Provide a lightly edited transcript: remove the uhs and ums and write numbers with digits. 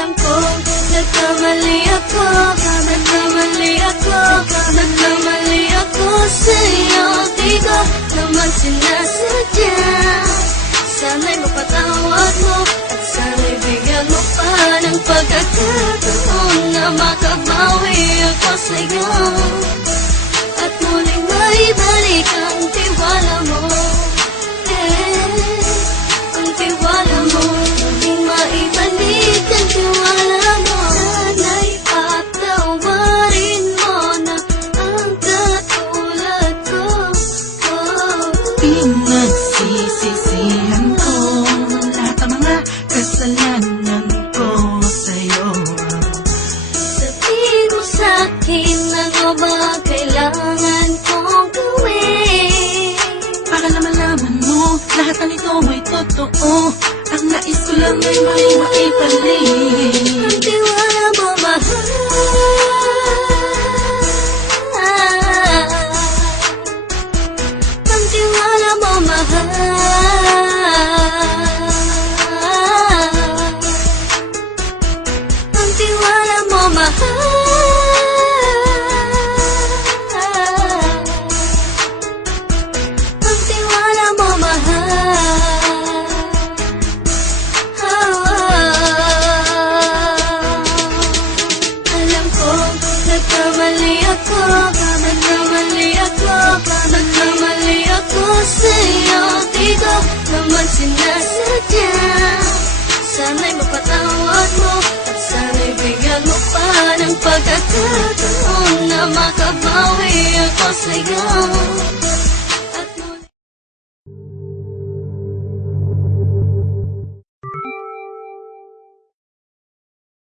Alam ko, nagkamali ako, nagkamali ako, nagkamali ako sa'yo. Di ko naman sinasadya. Sana'y mapatawad mo at sana'y bigyan mo pa ng pagkakataon na makabawi ako sa'yo at muling maibalik ang tiwala mo. Ang tiwala mo, muling maibalik ang tiwala mo. Sana'y patawarin mo na ang katulad ko. Pinagsisisihan ko lahat ng mga kasalanan ko sa'yo. Sabihin mo sa'kin ano ba kailangan kong gawin Para naman malaman mo lahat ng ito ay totoo. Ang nais ko lang ay may maibalik ang tiwala mo, mahal. Ang tiwala mo, mahal. Ang tiwala mo, mahal. Ang tiwala mo, mahal. Alam ko, nagkamali ako, nagkamali ako, nagkamali ako sa'yo. Di ko naman sinasadya. Sana'y mapatawad mo at sana'y bigyan mo pa ng pagkakataon na makabawi ako sa'yo